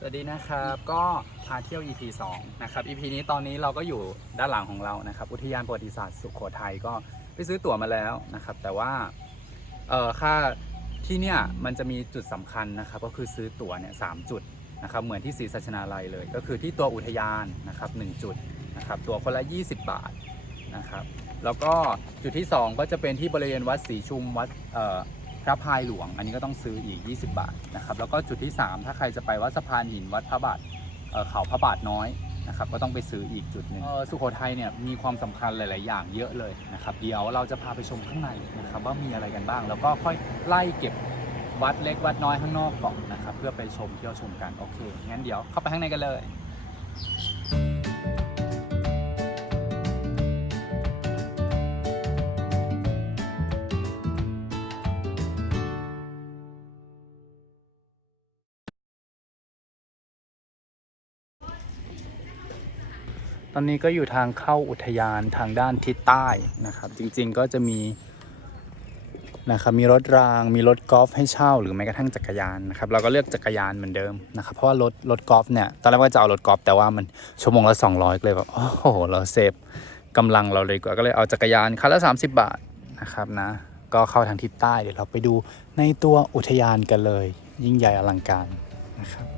สวัสดีนะครับก็พาเที่ยว EP 2 นะครับ EP นี้ตอนนี้เราก็อยู่ด้านหลังของเรานะครับ อุทยานประวัติศาสตร์สุโขทัยก็ไปซื้อตั๋วมาแล้วนะครับ แต่ว่าเออค่าที่เนี่ยมันจะมีจุดสำคัญนะครับ ก็คือซื้อตั๋วเนี่ยสามจุดนะครับ เหมือนที่ศรีสัชนาลัยเลย ก็คือที่ตัวอุทยานนะครับหนึ่งจุดนะครับตั๋วคนละ 20 บาทนะครับ แล้วก็จุดที่ 2 ก็จะเป็นที่บริเวณวัดศรีชุมวัดเอ่อ พระพายหลวง อันนี้ก็ต้องซื้ออีก 20 บาทนะครับ แล้วก็จุดที่ 3 ถ้าใครจะไปวัดสะพานหินวัดพระบาทเขาพระบาทน้อยนะครับ ก็ต้องไปซื้ออีกจุดหนึ่งสุโขทัยเนี่ยมีความสำคัญหลาย ๆ อย่างเยอะเลยนะครับ เดี๋ยวเราจะพาไปชมข้างในนะครับว่ามีอะไรกันบ้าง แล้วก็ค่อยไล่เก็บวัดเล็กวัดน้อยข้างนอกก่อนนะครับ เพื่อไปชมเที่ยวชมกัน โอเค งั้นเดี๋ยวเข้าไปข้างในกันเลย อนนี้ก็อยู่ทางเข้าอุทยานทางด้านทิศใต้นะครับ จริงๆก็จะมีนะครับมีรถรางมีรถกอล์ฟให้เช่าหรือแม้กระทั่งจักรยานนะครับเราก็เลือกจักรยานเหมือนเดิมนะครับเพราะว่ารถรถกอล์ฟเนี่ยตอนแรกว่าจะเอารถกอล์ฟแต่ว่ามันชั่วโมงละ200เลยแบบโอ้โหเราเซฟกำลังเราเลยกว่าก็เลยเอาจักรยานคันละ 30 บาทนะครับนะก็เข้าทางทิศใต้เดี๋ยวเราไปดูในตัวอุทยานกันเลย ยิ่งใหญ่อลังการนะครับ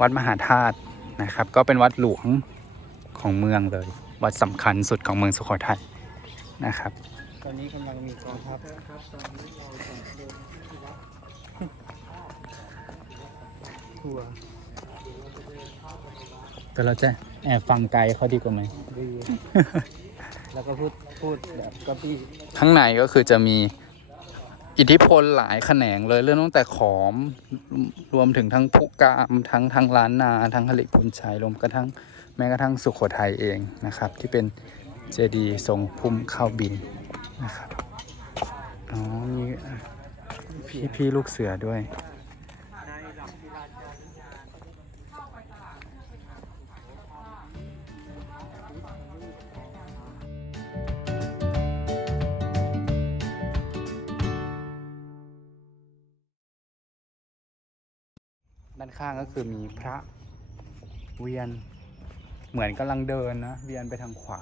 วัดมหาธาตุนะครับ ก็เป็นวัดหลวงของเมืองเลย วัดสำคัญสุดของเมืองสุโขทัยนะครับ ตอนนี้กำลังมีกองทัพทัวร์แต่เราจะแอบฟังไกลเขาดีกว่าไหมดีแล้วก็พูดพูดแบบก็พี่ข้างในก็คือจะมี อิทธิพลหลายแขนงเลยเรื่องตั้งแต่ขอมรวมถึงทั้งพุกามทั้งทั้งล้านนาทั้งหลิพุนชัยรวมกระทั่งแม้กระทั่งสุโขทัยเองนะครับ ที่เป็นเจดีย์ทรงพุ่มข้าวบินนะครับอ๋อมีพี่พี่ลูกเสือด้วย ด้านข้างก็คือมีพระเวียนเหมือนกำลังเดินนะเวียนไปทางขวา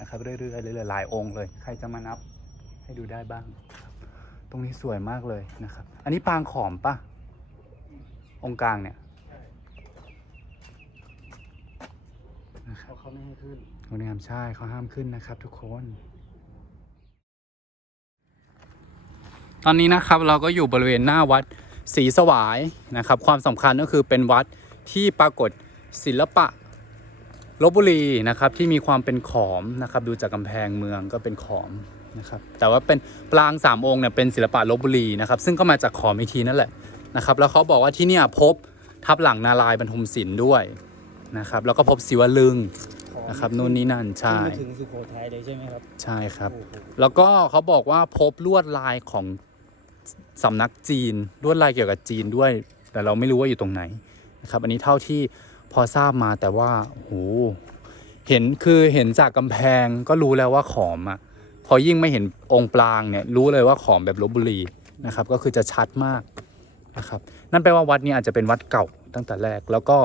นะครับเรื่อยๆเรื่อยๆหลายองค์เลย ใครจะมานับให้ดูได้บ้างครับตรงนี้สวยมากเลยนะครับ อันนี้ปางขอมปะองค์กลางเนี่ยนะครับเขาเขาไม่ให้ขึ้นโรงแรมใช่เขาห้ามขึ้นนะครับ ทุกคน ตอนนี้นะครับเราก็อยู่บริเวณหน้าวัด ศรีสวายนะครับ ความสำคัญก็คือเป็นวัดที่ปรากฏศิลปะลบบุรีนะครับที่มีความเป็นขอมนะครับ ดูจากกำแพงเมืองก็เป็นขอมนะครับแต่ว่าเป็นปรางสามองค์เนี่ยเป็นศิลปะลบบุรีนะครับซึ่งก็มาจากขอมอีกทีนั่นแหละนะครับแล้วเขาบอกว่าที่เนี่ยพบทับหลังนารายณ์บรรทมศิลป์ด้วยนะครับแล้วก็พบศิวลึงนะครับนู่นนี่นั่นใช่ขึ้นมาถึงสุโขทัยเลยใช่ไหมครับใช่ครับโอ้โหแล้วก็เขาบอกว่าพบลวดลายของ สำนักจีนลวดลายเกี่ยวกับจีนด้วย แต่เราไม่รู้ว่าอยู่ตรงไหนนะครับ อันนี้เท่าที่พอทราบมาแต่ว่าโหเห็นคือเห็นจากกำแพงก็รู้แล้วว่าขอมอะพอยิ่งไม่เห็นองค์ปรางเนี่ยรู้เลยว่าขอมแบบลบบุรีนะครับ ก็คือจะชัดมากนะครับนั่นแปลว่าวัดนี้อาจจะเป็นวัดเก่าตั้งแต่แรก แล้วก็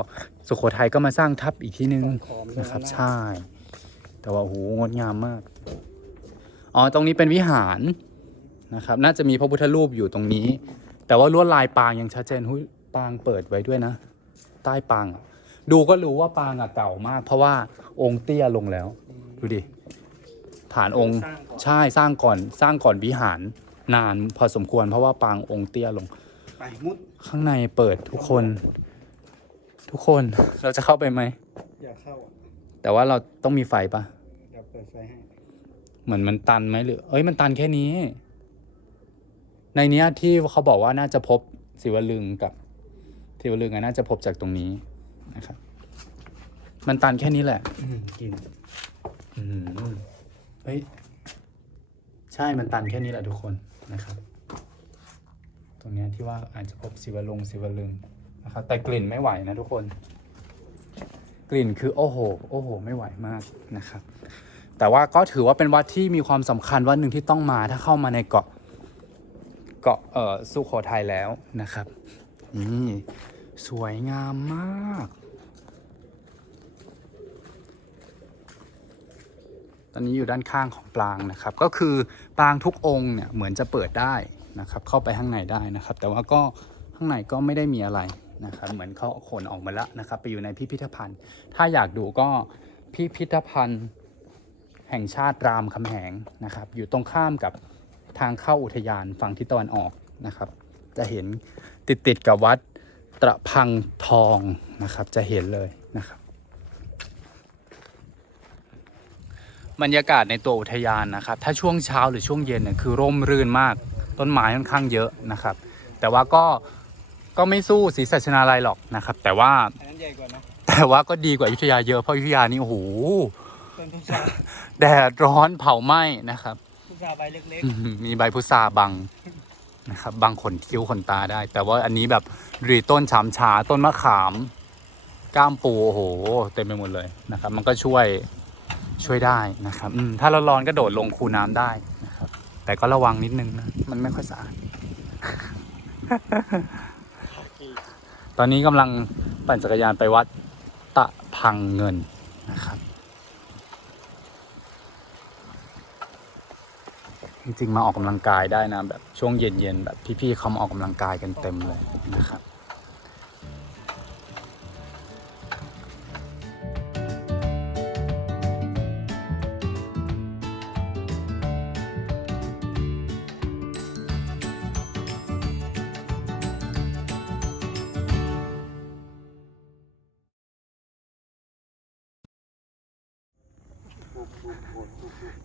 สุโขทัยก็มาสร้างทับอีกที่นึงนะครับ ใช่ แต่ว่าโหงดงามมากอ๋อตรงนี้เป็นวิหาร นะครับ น่าจะมีพระพุทธรูปอยู่ตรงนี้ แต่ว่าลวดลายปางยังชัดเจนหุ้ยปางเปิดไว้ด้วยนะ ใต้ปางอะดูก็รู้ว่าปางอะเก่ามาก เพราะว่าองค์เตี้ยลงแล้ว ดูดิ ฐานองค์สร้างก่อนใช่สร้างก่อนสร้างก่อนวิหารนานพอสมควรเพราะว่าปางองค์เตี้ยลง ไปมุดข้างในเปิดทุกคน ทุกคนเราจะเข้าไปไหม อยากเข้าอะแต่ว่าเราต้องมีไฟปะ อยากเปิดไฟให้ เหมือนมันตันไหมหรือ เอ้ยมันตันแค่นี้ ในเนี้ยที่เขาบอกว่าน่าจะพบศิวลึงกับศิวลึงอะน่าจะพบจากตรงนี้นะครับ มันตันแค่นี้แหละกินอืมเฮ้ยใช่มันตันแค่นี้แหละทุกคนนะครับ ตรงเนี้ยที่ว่าอาจจะพบศิวลงศิวลึงนะครับแต่กลิ่นไม่ไหวนะทุกคน กลิ่นคือโอ้โห โอ้โห ไม่ไหวมากนะครับ แต่ว่าก็ถือว่าเป็นวัดที่มีความสำคัญวัดหนึ่งที่ต้องมาถ้าเข้ามาในเกาะ เกาะเอ่อสุโขทัยแล้วนะครับ นี่สวยงามมาก ตอนนี้อยู่ด้านข้างของปรางนะครับ ก็คือปรางทุกองค์เนี่ยเหมือนจะเปิดได้นะครับ เข้าไปข้างในได้นะครับ แต่ว่าก็ข้างในก็ไม่ได้มีอะไรนะครับ เหมือนเขาขนออกมาแล้วนะครับ ไปอยู่ในพิพิธภัณฑ์ ถ้าอยากดูก็พิพิธภัณฑ์แห่งชาติรามคำแหงนะครับ อยู่ตรงข้ามกับ ทางเข้าอุทยานฝั่งทิศตะวันออกนะครับ จะเห็นติดติดๆกับวัดตระพังทองนะครับ จะเห็นเลยนะครับ บรรยากาศในตัวอุทยานนะครับ ถ้าช่วงเช้าหรือช่วงเย็นเนี่ยคือร่มรื่นมาก ต้นไม้ค่อนข้างเยอะนะครับ แต่ว่าก็ก็ไม่สู้ศรีสัชนาลัยหรอกนะครับ แต่ว่าอันนั้นใหญ่กว่านะแต่ว่าก็ดีกว่าอยุธยาเยอะเพราะอยุธยานี่โอ้โหต้นพุทราแดดร้อนเผาไหม้นะครับาใบเล็กมีใบพุทราบังนะครับบังขนคิ้วขนตาได้ แต่ว่าอันนี้แบบรีต้นฉามฉาต้นมะขาม ก้ามปูโอ้โห เต็มไปหมดเลยนะครับ มันก็ช่วยช่วยได้นะครับอืมถ้าร้อนก็โดดลงคูน้ำได้นะครับ แต่ก็ระวังนิดนึงนะมันไม่ค่อยสะอาดตอนนี้กำลังปั่นจักรยานไปวัดตะพังเงินนะครับ จริงๆมาออกกำลังกายได้นะแบบช่วงเย็นๆแบบพี่ๆเขามาออกกำลังกายกันเต็มเลยนะครับ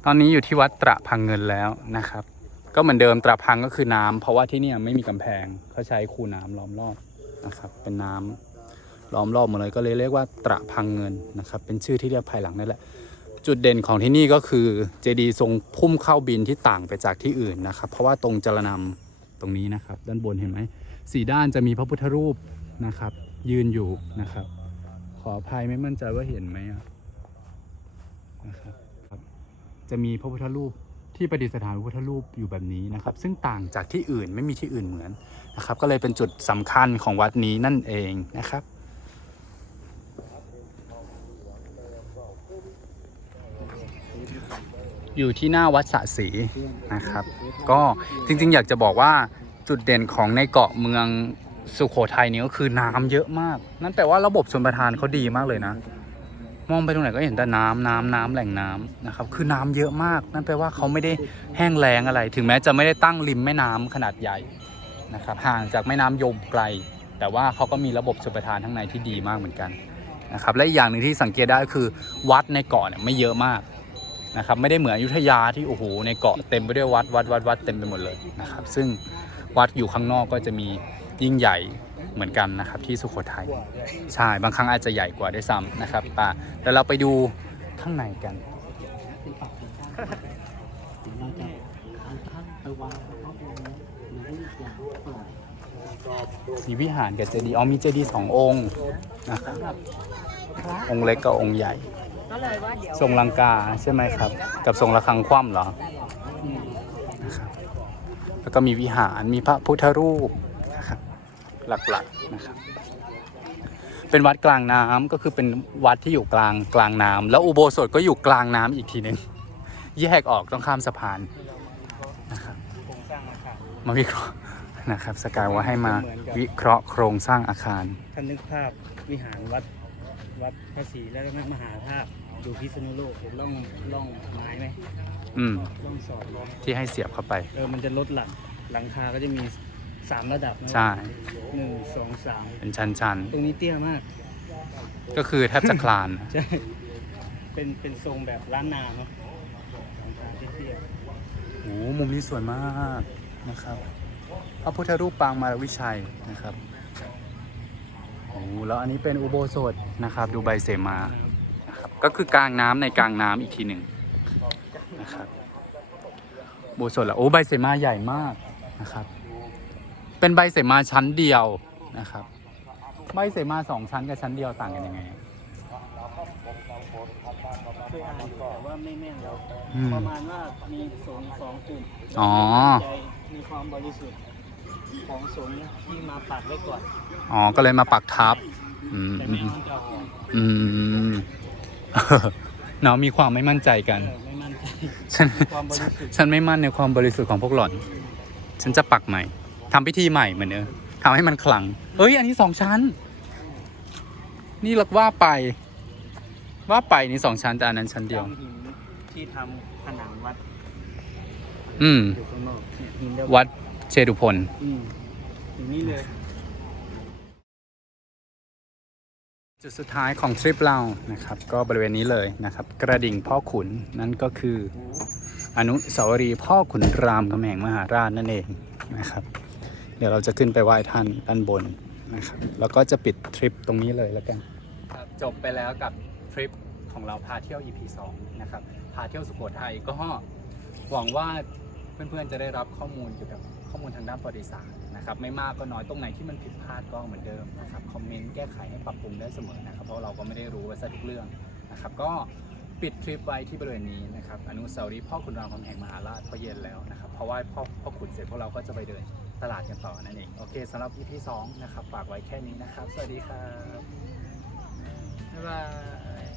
ตอนนี้อยู่ที่วัดตระพังเงินแล้วนะครับ ก็เหมือนเดิมตระพังก็คือน้ำเพราะว่าที่นี่ไม่มีกำแพงเขาใช้คูน้ำล้อมรอบนะครับ เป็นน้ำล้อมรอบหมดเลยก็เลยเรียกว่าตระพังเงินนะครับ เป็นชื่อที่เรียกภายหลังนั่นแหละจุดเด่นของที่นี่ก็คือเจดีย์ทรงพุ่มเข้าบินที่ต่างไปจากที่อื่นนะครับ เพราะว่าตรงจรนำตรงนี้นะครับ ด้านบนเห็นไหมสี่ด้านจะมีพระพุทธรูปนะครับ ยืนอยู่นะครับ ขออภัยไม่มั่นใจว่าเห็นไหมอะนะครับ จะมีพระพุทธรูปที่ประดิษฐานพระพุทธรูปอยู่แบบนี้นะครับ ซึ่งต่างจากที่อื่นไม่มีที่อื่นเหมือนนะครับ ก็เลยเป็นจุดสำคัญของวัดนี้นั่นเองนะครับอยู่ที่หน้าวัดสะสีนะครับ ก็จริงๆ อยากจะบอกว่าจุดเด่นของในเกาะเมืองสุโขทัยนี้ก็คือน้ำเยอะมาก นั่นแปลว่าระบบชลประทานเขาดีมากเลยนะ มองไปตรงไหนก็เห็นแต่น้ำน้ำน้ำแหล่งน้ำนะครับ คือน้ำเยอะมาก นั่นแปลว่าเขาไม่ได้แห้งแล้งอะไร ถึงแม้จะไม่ได้ตั้งริมแม่น้ำขนาดใหญ่นะครับ ห่างจากแม่น้ำยมไกล แต่ว่าเขาก็มีระบบชลประทานข้างในที่ดีมากเหมือนกันนะครับ และอีกอย่างหนึ่งที่สังเกตได้ก็คือวัดในเกาะเนี่ยไม่เยอะมากนะครับ ไม่ได้เหมือนอยุธยาที่โอ้โหในเกาะเต็มไปด้วยวัดวัดวัดวัดเต็มไปหมดเลยนะครับ ซึ่งวัดอยู่ข้างนอกก็จะมียิ่งใหญ่ เหมือนกันนะครับที่สุโขทัยๆกว่าด้วยใช่บางครั้งอาจจะใหญ่กว่าด้วยซ้ำนะครับป่าแต่เราไปดูข้างในกันมีวิหารกับเจดีย์อ๋อมีเจดีย์สององค์นะครับองค์เล็กกับองค์ใหญ่ก็เลยว่าเดี๋ยวทรงลังกาใช่ไหมครับ กับทรงระฆังคว่ำเหรอนะครับแล้วก็มีวิหารมีพระพุทธรูปนะครับ หลักๆนะครับเป็นวัดกลางน้ำก็คือเป็นวัดที่อยู่กลางกลางน้ำแล้วอุโบสถก็อยู่กลางน้ำอีกทีหนึ่งแยกออกต้องข้ามสะพานนะครับโครงสร้างอาคารมาวิเคราะห์นะครับ สกายว่าให้มาวิเคราะห์โครงสร้างอาคารท่านนึกภาพวิหารวัดวัดพระศรีและมหาธาตุอยู่พิษณุโลกเห็นร่องร่องไม้ไหมอืมร่องสอดร่องที่ให้เสียบเข้าไปเออมันจะลดหลังหลังคาก็จะมี สามระดับนะใช่ หนึ่งสองสามเป็นชั้นตรงนี้เตี้ยมากก็คือแทบจะคลาน ใช่ เป็นเป็นทรงแบบล้านนาเนาะหลังคาเตี้ยโอ้โหมุมนี้สวยมากนะครับ พระพุทธรูปปางมารวิชัยนะครับโอ้โหแล้วอันนี้เป็นอุโบสถนะครับ ดูใบเสมาๆนะครับก็คือกลางน้ำในกลางน้ำอีกทีหนึ่งนะครับอุโบสถแล้วโอ้ใบเสมาใหญ่มากนะครับ เป็นใบเสมาชั้นเดียวนะครับ ใบเสมาสองชั้นกับชั้นเดียวต่างกันยังไงเคยอ่านอยู่แต่ว่าไม่แม่นแล้วอืมประมาณว่ามีสงฆ์สองกลุ่มอ๋อ ใจมีความบริสุทธิ์ของสงฆ์ที่มาปักไว้ก่อนอ๋อ ก็เลยมาปักทับ อืมแต่ไม่เอาเจ้าของอืม เนาะมีความไม่มั่นใจกัน เออไม่มั่นใจ ฉันความบริสุทธิ์ ฉันไม่มั่นในความบริสุทธิ์ของพวกหล่อน ฉันจะปักใหม่ ทำพิธีใหม่เหมือนเดิมทำให้มันขลัง เอ้ย อันนี้สองชั้น นี่เราว่าไป ว่าไปนี่สองชั้นแต่อันนั้นชั้นเดียวจำหินที่ทำผนังวัดอืม อยู่ข้างนอกเนี่ยหินเดียววัดเชดุพล อืมอยู่นี่เลย จุดสุดท้ายของทริปเรานะครับ ก็บริเวณนี้เลยนะครับ กระดิ่งพ่อขุนนั่นก็คือ อนุสาวรีย์พ่อขุนรามคำแหงมหาราชนั่นเองนะครับ เดี๋ยวเราจะขึ้นไปไหว้ท่านด้านบนนะครับ แล้วก็จะปิดทริปตรงนี้เลยแล้วกันจบไปแล้วกับทริปของเราพาเที่ยว EP 2นะครับ พาเที่ยวสุโขทัยก็หวังว่าเพื่อนๆจะได้รับข้อมูลเกี่ยวกับข้อมูลทางด้านประวัติศาสตร์นะครับ ไม่มากก็น้อยตรงไหนที่มันผิดพลาดก็เหมือนเดิมนะครับคอมเมนต์แก้ไขให้ปรับปรุงได้เสมอนะครับเพราะเราก็ไม่ได้รู้ไว้ซะทุกเรื่องนะครับก็ ปิดทริปไว้ที่บริเวณนี้นะครับอนุสาวรีย์พ่อขุนรามคำแหงมหาราชพอเย็นแล้วนะครับเพราะว่าพ่อพ่อขุนเสร็จพวกเราก็จะไปเดินตลาดกันต่อนั่นเองโอเคสำหรับ EP 2นะครับฝากไว้แค่นี้นะครับ สวัสดีครับบ๊ายบาย